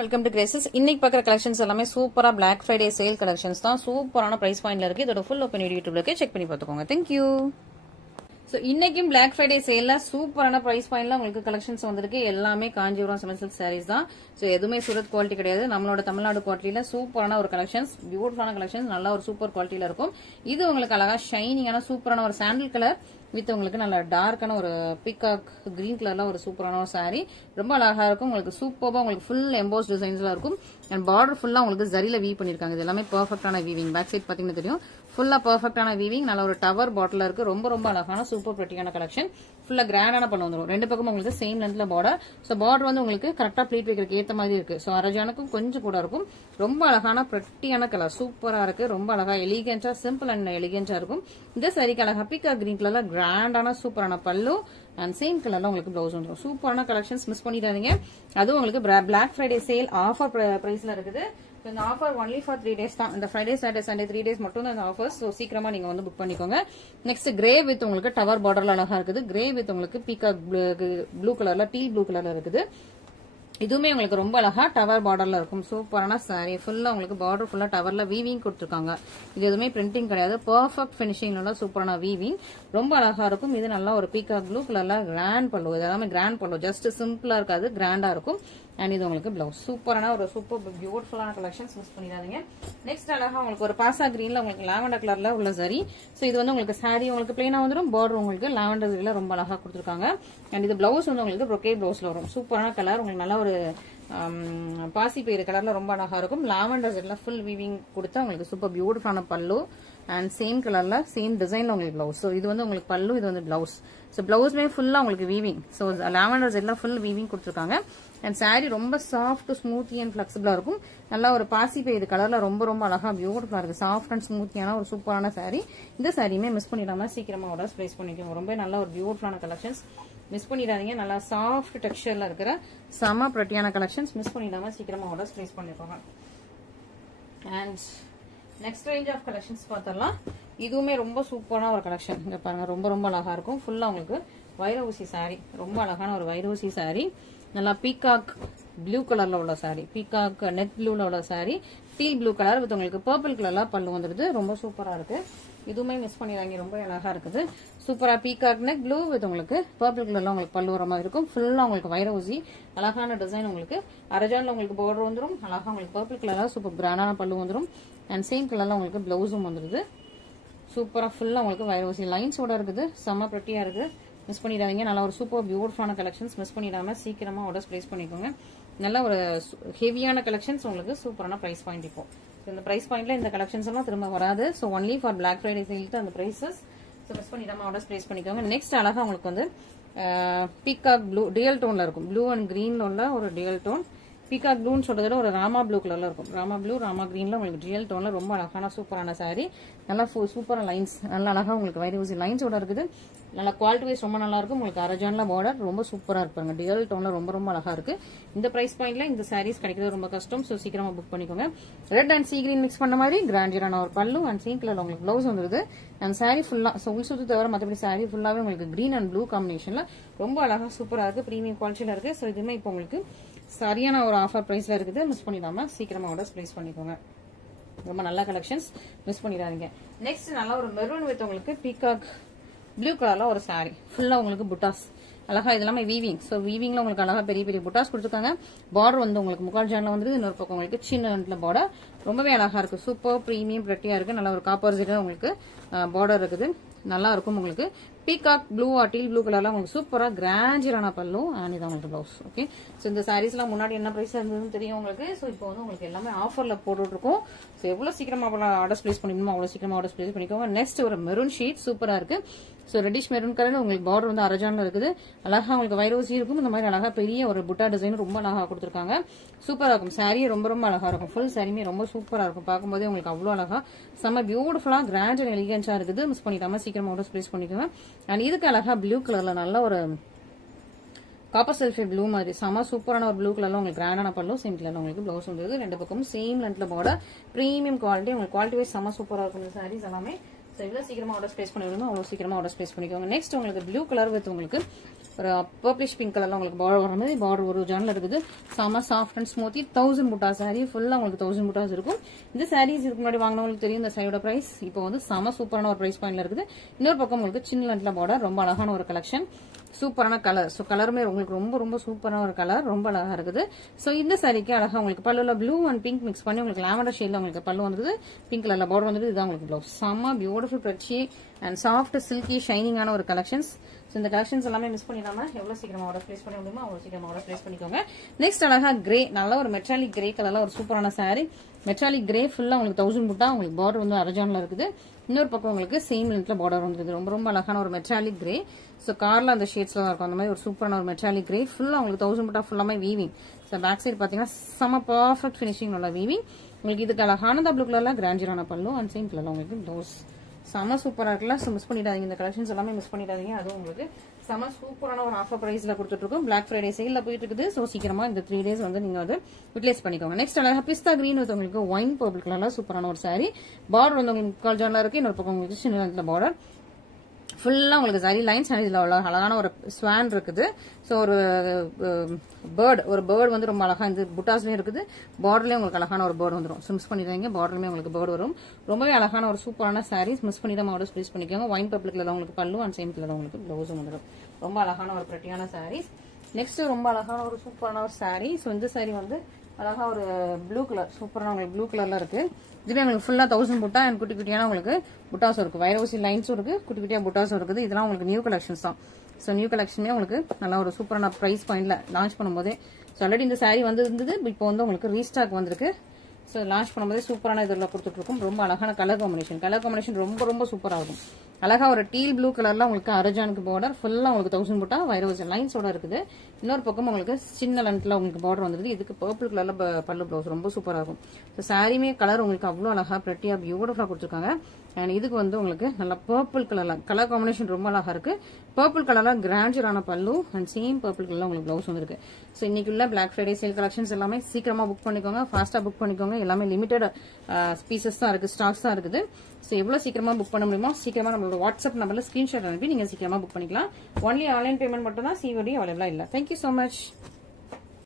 Welcome to Graces. இன்னைக்கு பார்க்குற collections எல்லாமே சூப்பரா பிளாக் ஃப்ரைடே சேல் கலெக்ஷன்ஸ் தான். சூப்பரான பிரைஸ் பாயிண்ட்ல இருக்கு. இதோட ஃபுல் ஓப்பன் யூடியூப்ல செக் பண்ணி பார்த்துக்கோங்க. தேங்க்யூ. ஸோ இன்னைக்கும் பிளாக் ஃப்ரைடே சேல்ல சூப்பரான பிரைஸ் பாயிண்ட்ல உங்களுக்கு கலெக்ஷன்ஸ் வந்திருக்கு. எல்லாமே காஞ்சிபுரம் சில்க் சாரீஸ் தான். ஸோ எதுவுமே சூரத் குவாலிட்டி கிடையாது. நம்மளோட தமிழ்நாடு குவாலிட்டியில சூப்பரான ஒரு கலெக்ஷன்ஸ், பியூட்டிஃபுல்லான கலெக்ஷன்ஸ், நல்ல ஒரு சூப்பர் குவாலிட்டியில இருக்கும். இது உங்களுக்கு அழகா ஷைனிங்கான சூப்பரான ஒரு சாண்டில் கலர் வித் உங்களுக்கு நல்ல டார்க்கான ஒரு பீகாக் கிரீன் கலர்ல ஒரு சூப்பரான ஒரு சாரி. ரொம்ப அழகா இருக்கும். உங்களுக்கு சூப்பரா உங்களுக்கு ஃபுல் எம்போஸ் டிசைன்ஸ்ல இருக்கும். அண்ட் பார்டர் ஃபுல்லா உங்களுக்கு ஜரில வீவ் பண்ணிருக்காங்க. இது எல்லாமே பெர்ஃபெக்டான வீவிங். பேக் சைட் பாத்தீங்கன்னா தெரியும், ஃபுல்லா பெர்ஃபெக்டான வீவிங். நல்ல ஒரு டவர் பாட்டில் இருக்கு. ரொம்ப ரொம்ப அழகான சூப்பர் பிரிட்டியான கலெக்ஷன். ஃபுல்லா கிராண்டான பண்ண வந்துடும். ரெண்டு பக்கம் உங்களுக்கு சேம் லென்த்ல பார்டர். ஸோ பார்டர் வந்து உங்களுக்கு கரெக்டா ப்ளீட் வைக்கிறதுக்கு ஏத்த மாதிரி இருக்கு. ஸோ அரஜானுக்கும் கொஞ்சம் கூட இருக்கும். ரொம்ப அழகான பிரிட்டியான கலர், சூப்பரா இருக்கு. ரொம்ப அழகா எலிகென்டா, சிம்பிள் அண்ட் எலிகென்டா இருக்கும். இந்த சாரிக்கு அழகா பீகாக் கிரீன் கலர்ல கிராண்டான சூப்பரான பல்லு அண்ட் சேம் கலர்ல உங்களுக்கு பிளவுஸ் வந்துடும். சூப்பரான கலெக்ஷன்ஸ், மிஸ் பண்ணிடாதீங்க. அதுவும் உங்களுக்கு பிளாக் ஃப்ரைடே சேல் ஆஃபர் பிரைஸ்ல இருக்குது. இந்த ஆஃபர் ஒன்லி ஃபார் 3 days தான். இந்த ஃப்ரைடே சாட்டர்டே சண்டே 3 days மட்டும் தான் இந்த ஆஃபர்ஸ். ஸோ சீக்கிரமா நீங்க வந்து புக் பண்ணிக்கோங்க. நெக்ஸ்ட் கிரே வித் உங்களுக்கு டவர் பார்டர்ல அழகா இருக்குது. கிரே வித் உங்களுக்கு பீகாக் ப்ளூ கலர்ல, டீல் ப்ளூ கலர்ல இருக்குது. இதுவுமே உங்களுக்கு ரொம்ப அழகா டவர் பார்டர்ல இருக்கும். சூப்பரான சாரி. ஃபுல்லா உங்களுக்கு பார்டர் ஃபுல்லா டவர்ல வீவிங் கொடுத்துருக்காங்க. இது எதுவுமே பிரிண்டிங் கிடையாது. பெர்ஃபெக்ட் பினிஷிங்ல சூப்பரான வீவிங். ரொம்ப அழகா இருக்கும். இது நல்லா ஒரு பீகாக் ப்ளூ கலர்ல கிராண்ட் பல்லு. இது எல்லாமே கிராண்ட் பல்லு. ஜஸ்ட் சிம்பிளா இருக்காது, கிராண்டா இருக்கும். அண்ட் இது உங்களுக்கு பிளவுஸ். சூப்பரான ஒரு சூப்பர் பியூட்டிஃபுல்லான கலெக்ஷன்ஸ், மிஸ் பண்ணிடாதீங்க. நெக்ஸ்ட் அழகா உங்களுக்கு ஒரு பாசா கிரீன்ல உங்களுக்கு லாவெண்டர் கலர்ல உள்ள சரி. ஸோ இது வந்து உங்களுக்கு சாரி உங்களுக்கு பிளைனா வந்துடும். பார்டர் உங்களுக்கு லாவெண்டர் சரியில ரொம்ப அழகா கொடுத்துருக்காங்க. அண்ட் இது பிளவுஸ் வந்து உங்களுக்கு ப்ரொகே பிளவுஸ்ல வரும். சூப்பரான கலர். உங்களுக்கு நல்ல ஒரு பாசி பயிறு கலர்ல ரொம்ப அழகா இருக்கும். லாவெண்டர் சரியில ஃபுல் வீவிங் கொடுத்தா உங்களுக்கு சூப்பர் பியூட்டிஃபுல்லான பல்லு அண்ட் சேம் கலர்ல சேம் டிசைன்ல உங்களுக்கு பிளவுஸ். ஸோ இது வந்து உங்களுக்கு பல்லு, இது வந்து பிளவுஸ். ஸோ பிளவுஸ்மே ஃபுல்லா உங்களுக்கு வீவிங். ஸோ லாவெண்டர் சைட்ல ஃபுல் வீவிங் கொடுத்துருக்காங்க. அண்ட் சாரி ரொம்ப சாஃப்ட், ஸ்மூத்தி அண்ட் பிளெக்சிபிளா இருக்கும். நல்லா ஒரு பாசி பயிறு கலர்ல ரொம்ப ரொம்ப அழகா பியூட்டிஃபுல்லா இருக்கு. சாஃப்ட் அண்ட் ஸ்மூத்தியான ஒரு சூப்பரான சாரி. இந்த சாரியுமே மிஸ் பண்ணிடாம சீக்கிரமா ஆர்டர் பிளேஸ் பண்ணிக்கோங்க. ரொம்ப நல்ல ஒரு பியூட்டிஃபுல்லான கலெக்ஷன்ஸ், மிஸ் பண்ணிடாதீங்க. நல்லா சாஃப்ட் டெக்ஸ்சர்ல இருக்கிற செம பிரட்டியான கலெக்ஷன்ஸ், மிஸ் பண்ணிடாம சீக்கிரமா ஆர்டர் பிளேஸ் பண்ணிக்கோங்க. And next range of collections பார்த்தலாம். இதுவுமே ரொம்ப சூப்பரான ஒரு கலெக்ஷன். இங்க பாருங்க, ரொம்ப ரொம்ப அழகா இருக்கும். ஃபுல்லா உங்களுக்கு வைர ஊசி சாரி. ரொம்ப அழகான ஒரு வைர ஊசி சாரி. நல்லா பீகாக் ப்ளூ கலர்ல உள்ள சாரி, பீகாக் நெட் ப்ளூல உள்ள sorry, deal blue colour with உங்களுக்கு பர்பிள் கலர்ல பல்லு வந்துருது. ரொம்ப சூப்பரா இருக்கு. இதுவுமே மிஸ் பண்ணிடுறாங்க. ரொம்ப அழகா இருக்குது. சூப்பரா பீகாக் நெக் ப்ளூ வித் உங்களுக்கு பர்பிள் கலர்ல உங்களுக்கு பல்லு வர மாதிரி இருக்கும். ஃபுல்லா உங்களுக்கு வைர ஊசி அழகான டிசைன். உங்களுக்கு அரஜான்ல உங்களுக்கு பார்டர் வந்துடும். அழகா உங்களுக்கு பர்பிள் கலர்ல சூப்பர் கிராண்டான பல்லு வந்துடும். அண்ட் சேம் கலர்ல உங்களுக்கு பிளவுஸும் வந்துருது. சூப்பரா ஃபுல்லா உங்களுக்கு வைர ஊசி லைன்ஸோட இருக்குது. செம்ம பிரட்டியா இருக்கு. மிஸ் பண்ணிடாதீங்க. நல்ல ஒரு சூப்பர் பியூட்டிஃபுல்லான கலெக்ஷன்ஸ், மிஸ் பண்ணிடாம சீக்கிரமா ஆர்டர்ஸ் பிளேஸ் பண்ணிக்கோங்க. நல்ல ஒரு ஹெவியான கலெக்ஷன்ஸ், உங்களுக்கு சூப்பரான பிரைஸ் பாயிண்ட். இப்போ இந்த பிரைஸ் பாயிண்ட்ல இந்த கலெக்ஷன்ஸ் எல்லாம் திரும்ப வராது. So only for black Friday sale அந்த பிரைசஸ். ஸோ மிஸ் பண்ணிடாம ஆர்டர்ஸ் பிளேஸ் பண்ணிக்கோங்க. நெக்ஸ்ட் அழகா உங்களுக்கு வந்து பீகாக் ப்ளூ டியல் டோன்ல இருக்கும். ப்ளூ அண்ட் கிரீன்ல உள்ள ஒரு டியல் டோன். பீகாக் ப்ளூன்னு சொல்றத ஒரு ராமா ப்ளூ கலர்ல இருக்கும். ராமா ப்ளூ, ராமா கிரீன்ல உங்களுக்கு டியல் டோன்ல ரொம்ப அழகான சூப்பரான சாரி. நல்லா சூப்பரான லைன்ஸ், நல்ல அழகா உங்களுக்கு வைர ஊசி லைன்ஸோட இருக்குது. நல்லா குவாலிட்டி வைஸ் ரொம்ப நல்லா இருக்கும். உங்களுக்கு அரஜான்ல பார்டர் ரொம்ப சூப்பரா இருப்பாங்க. டியல் டோன்ல ரொம்ப ரொம்ப அழகா இருக்கு. இந்த பிரைஸ் பாயிண்ட்ல இந்த சாரீஸ் கிடைக்கிறது ரொம்ப கஷ்டம். ஸோ சீக்கிரமா புக் பண்ணிக்கோங்க. Red and sea green mix பண்ண மாதிரி கிராண்டியரான ஒரு பல்லு அண்ட் சேம் கலர்ல உங்களுக்கு பிளவுஸ் வந்துருது. அண்ட் சாரி ஃபுல்லா உள் சுத்து தவிர மற்றபடி சாரி ஃபுல்லாவே உங்களுக்கு கிரீன் அண்ட் ப்ளூ காம்பினேஷன்ல ரொம்ப அழகா சூப்பரா இருக்கு. பிரீமியம் குவாலிட்டியில இருக்கு. ஸோ இதுவுமே இப்போ உங்களுக்கு சரியான ஒரு ஆஃபர் பிரைஸ்ல இருக்குது. மிஸ் பண்ணிடாம சீக்கிரமா ஆர்டர்ஸ் பிளேஸ் பண்ணிக்கோங்க. ரொம்ப நல்ல கலெக்ஷன்ஸ், மிஸ் பண்ணிடாதீங்க. நெக்ஸ்ட் நல்ல ஒரு மெரூன் வித் உங்களுக்கு பீகாக் ப்ளூ கலர்ல ஒரு சாரி. ஃபுல்லா உங்களுக்கு புட்டாஸ் அழகா. இது எல்லாமே வீவிங். ஸோ வீவிங்ல உங்களுக்கு அழகா பெரிய பெரிய புட்டாஸ் கொடுத்துருக்காங்க. பார்டர் வந்து உங்களுக்கு முக்கால் ஜான்ல வந்து இன்னொரு பக்கம் உங்களுக்கு சின்ன பார்டர். ரொம்பவே அழகா இருக்கு. சூப்பர் பிரீமியம் பிரட்டியா இருக்கு. நல்ல ஒரு காப்பர் ஜெட் உங்களுக்கு பார்டர் இருக்குது. நல்லா இருக்கும். உங்களுக்கு பீகாக் ப்ளூ டீல் ப்ளூ கலர்ல உங்களுக்கு சூப்பரா கிராண்டியரான பல்லு அண்ட் இது உங்களுக்கு பிளவுஸ். ஓகே. ஸோ இந்த சாரீஸ் எல்லாம் முன்னாடி என்ன பிரைஸ் இருந்ததுன்னு தெரியும் உங்களுக்கு. ஸோ இப்போ வந்து உங்களுக்கு எல்லாமே ஆஃபர்ல போட்டுட்டு இருக்கோம். ஸோ எவ்வளவு சீக்கிரமா ஆர்டர்ஸ் பிளேஸ் பண்ணிக்கணுமோ அவ்வளவு சீக்கிரமா ஆர்டர்ஸ் பிளேஸ் பண்ணிக்கோங்க. நெக்ஸ்ட் ஒரு மெரூன் ஷீட் சூப்பரா இருக்கு. ஸோ ரெட்டிஷ் மெரூன் கலர் உங்களுக்கு பார்டர் வந்து அரஜான்ல இருக்குது. அழகா உங்களுக்கு வைர ஊசி இருக்கும். இந்த மாதிரி அழகா பெரிய ஒரு புட்டா டிசைன் ரொம்ப அழகா கொடுத்துருக்காங்க. சூப்பரா இருக்கும். சாரி ரொம்ப ரொம்ப அழகா இருக்கும். ஃபுல் சாரியுமே ரொம்ப சூப்பரா இருக்கும். பார்க்கும்போதே உங்களுக்கு அவ்வளவு அழகா செம்ம பியூட்டிஃபுல்லா கிராண்ட் அண்ட் எலிகன்ஸா இருக்குது. மிஸ் பண்ணிடாம சீக்கிரமா ஆர்டர்ஸ் பிளேஸ் பண்ணிக்கோங்க. அண்ட் இதுக்கு அழகா ப்ளூ கலர்ல நல்ல ஒரு காப்பர் செல்ஃபி ப்ளூ மாதிரி செம சூப்பரான ஒரு ப்ளூ கலர்ல உங்களுக்கு கிராண்டான பல்லு, சேம் கலர்ல உங்களுக்கு பிளவுஸ் வந்துருது. ரெண்டு பக்கமும் சேம் லென்த்ல பார்டர். Premium quality. உங்களுக்கு குவாலிட்டி வைஸ் செம சூப்பரா இருக்கும் இந்த சாரீஸ் எல்லாமே. ஸோ இவ்வளவு சீக்கிரமா ஆர்டர் பிளேஸ் பண்ணிவிடுங்க. அவ்வளவு சீக்கிரமா ஆர்டர் பிளேஸ் பண்ணிக்கோங்க. நெக்ஸ்ட் உங்களுக்கு ப்ளூ கலர் வித் உங்களுக்கு ஒரு பர்பிளிஷ் பிங்க் கலர்ல உங்களுக்கு பார்டர் வர மாதிரி பார்டர் ஒரு ஜான்ல இருக்குது. செம சாஃப்ட் அண்ட் ஸ்மூத்தி 1000 புட்டா சாரி ஃபுல்லா உங்களுக்கு 1000 புட்டாஸ் இருக்கும். இந்த சாரீஸ் இதுக்கு முன்னாடி வாங்கினவங்களுக்கு தெரியும் இந்த சாரியோட பிரைஸ். இப்போ வந்து செம சூப்பரான ஒரு பிரைஸ் பாயிண்ட்ல இருக்குது. இன்னொரு பக்கம் உங்களுக்கு சின்ன லென்த்ல பார்டர், ரொம்ப அழகான ஒரு கலெக்ஷன், சூப்பரான கலர். ஸோ கலருமே உங்களுக்கு ரொம்ப ரொம்ப சூப்பரான ஒரு கலர், ரொம்ப அழகா இருக்குது. ஸோ இந்த சாரிக்கு அழகா உங்களுக்கு பல்லுல ப்ளூ அண்ட் பிங்க் மிக்ஸ் பண்ணி உங்களுக்கு லாவெண்டர் ஷேட்ல உங்களுக்கு பல்லு வந்தது, பிங்க் கலர்ல பார்டர் வந்தது. இதுதான் உங்களுக்கு ப்ளவுஸ். செம்ம பியூட்டிஃபுல் பிரச்சி அண்ட் சாஃப்ட் சில்கி ஷைனிங்கான ஒரு கலெக்ஷன்ஸ். ஸோ இந்த கலெக்ஷன்ஸ் எல்லாமே மிஸ் பண்ணிடாம எவ்வளவு சீக்கிரமா ஆர்டர் பிளேஸ் பண்ண முடியுமோ அவ்வளவு சீக்கிரமா ஆர்டர் பிளேஸ் பண்ணிக்கோங்க. நெக்ஸ்ட் அழகா கிரே, நல்ல ஒரு மெட்டாலிக் கிரே கலர்ல ஒரு சூப்பரான சாரி. மெட்டாலிக் கிரே ஃபுல்லா உங்களுக்கு 1000 புட்டா, உங்களுக்கு பார்டர் வந்து அரஜான்ல இருக்குது. இன்னொரு பக்கம் உங்களுக்கு சேம் லென்த்ல பார்டர் வந்துருது. ரொம்ப ரொம்ப அழகான ஒரு மெட்டாலிக் கிரே. ஸோ கார்ல அந்த ஷேட்ஸ்ல தான் இருக்கும். அந்த மாதிரி ஒரு சூப்பரான ஒரு மெட்டாலிக் கிரே ஃபுல்லா உங்களுக்கு 1000 புட்டா ஃபுல்லாமே வீவிங். ஸோ பேக் சைடு பாத்தீங்கன்னா செம பர்ஃபெக்ட் ஃபினிஷிங் உள்ள வீவிங். உங்களுக்கு இதுக்கு அழகான ப்ளூ கலர்ல கிராண்டியரான பல்லு அண்ட் சேம் கலர்ல உங்களுக்கு ப்ளவுஸ். செம சூப்பரா இருக்குல்ல. ஸோ மிஸ் பண்ணிடாதீங்க, இந்த கலெக்ஷன்ஸ் எல்லாமே மிஸ் பண்ணிடாதீங்க. அதுவும் உங்களுக்கு செம சூப்பரான ஒரு ஆஃபர் பிரைஸ்ல கொடுத்துட்டு இருக்கோம். பிளாக் ஃப்ரைடே சேல்ல போயிட்டு இருக்குது. ஸோ சீக்கிரமா இந்த 3 days வந்து நீங்க வந்து யூட்டிலைஸ் பண்ணிக்கோங்க. நெக்ஸ்ட் அழகா பிஸ்தா கிரீன் வந்து உங்களுக்கு ஒயின் பர்பிள் கலர்ல சூப்பரான ஒரு சாரி. பார்டர் வந்து உங்களுக்கு கால் ஜான்ல இருக்கு. இன்னொரு பக்கம் உங்களுக்கு சின்ன லென்த்ல பார்டர் ஃபுல்லா உங்களுக்கு சரி லைன்ஸ் இதுல அழகான ஒரு ஸ்வான் இருக்குது. ஸோ ஒரு பேர்ட் வந்து ரொம்ப அழகா இந்த புட்டாஸ்லயும் இருக்குது. பார்டர்லயும் உங்களுக்கு அழகான ஒரு பேர்ட் வந்துடும். ஸோ மிஸ் பண்ணிடுவீங்க, பார்டர்லயுமே உங்களுக்கு பேர்ட் வரும். ரொம்பவே அழகான ஒரு சூப்பரான சாரீஸ். மிஸ் பண்ணிடாம ஆர்டர் ப்ளேஸ் பண்ணிக்கோங்க. ஒயின் பர்பிள் கலர்ல உங்களுக்கு பல்லு அண்ட் சேம் கலர்ல உங்களுக்கு ப்ளவுஸும் வந்துடும். ரொம்ப அழகான ஒரு பிரெட்டியான சாரீஸ். நெக்ஸ்ட் ரொம்ப அழகான ஒரு சூப்பரான ஒரு சாரீ. ஸோ இந்த சாரீ வந்து அழகா ஒரு ப்ளூ கலர், சூப்பரான உங்களுக்கு ப்ளூ கலர்ல இருக்கு. இதுல உங்களுக்கு ஃபுல்லா 1000 புட்டா அண்ட் குட்டி குட்டியான உங்களுக்கு புட்டாஸும் இருக்கு. வைரோசி லைன்ஸும் இருக்கு, குட்டி குட்டியா புட்டாஸும் இருக்குது. இதெல்லாம் உங்களுக்கு நியூ கலெக்ஷன்ஸ் தான். ஸோ நியூ கலெக்ஷனே உங்களுக்கு நல்ல ஒரு சூப்பரான பிரைஸ் பாயிண்ட்ல லான்ச் பண்ணும்போதே. ஸோ ஆல்ரெடி இந்த சாரீ வந்து இருந்தது, இப்போ வந்து உங்களுக்கு ரீஸ்டாக் வந்திருக்கு. ஸோ லான்ச் பண்ணும்போது சூப்பரான இதில் கொடுத்துட்டு இருக்கும். ரொம்ப அழகான கலர் காம்பினேஷன் ரொம்ப ரொம்ப சூப்பரா இருக்கும். அழகா ஒரு டீல் ப்ளூ கலர்ல உங்களுக்கு அரஜானுக்கு பார்டர் ஃபுல்லா உங்களுக்கு 1000 புட்டா வைரோசி லைன்ஸோட இருக்குது. இன்னொரு பக்கம் உங்களுக்கு சின்ன லென்த்ல உங்களுக்கு பார்டர் வந்துருது. இதுக்கு பர்பிள் கலர்ல பல்லு ப்ளவுஸ் ரொம்ப சூப்பரா இருக்கும். ஸோ சாரியுமே கலர் உங்களுக்கு அவ்வளோ அழகா பிரெட்டியா பியூட்டிஃபுல்லா கொடுத்துருக்காங்க. அண்ட் இதுக்கு வந்து உங்களுக்கு நல்ல பர்பிள் கலர்ல கலர் காம்பினேஷன் ரொம்ப அழகா இருக்கு. பர்பிள் கலர்ல கிராண்டியரான பல்லு அண்ட் சேம் பர்பிள் கலர்ல உங்களுக்கு ப்ளவுஸ் வந்துருக்கு. ஸோ இன்னைக்கு உள்ள பிளாக் ஃப்ரைடே சேல் கலெக்ஷன்ஸ் எல்லாமே சீக்கிரமா புக் பண்ணிக்கோங்க, ஃபாஸ்டா புக் பண்ணிக்கோங்க. எல்லாமே லிமிடெட் பீசஸ் தான் இருக்கு, ஸ்டாக்ஸ் தான் இருக்குது. ஸோ எவ்வளவு சீக்கிரமா புக் பண்ண முடியுமோ சீக்கிரமா நம்மளோட வாட்ஸ்அப் நம்பர்ல ஸ்கிரீன்ஷாட் அனுப்பி நீங்க சீக்கிரமா புக் பண்ணிக்கலாம். ஒன்லி ஆன்லைன் பேமெண்ட் மட்டும் தான், சிஓடி அவைலபிளா இல்ல. Thank you so much.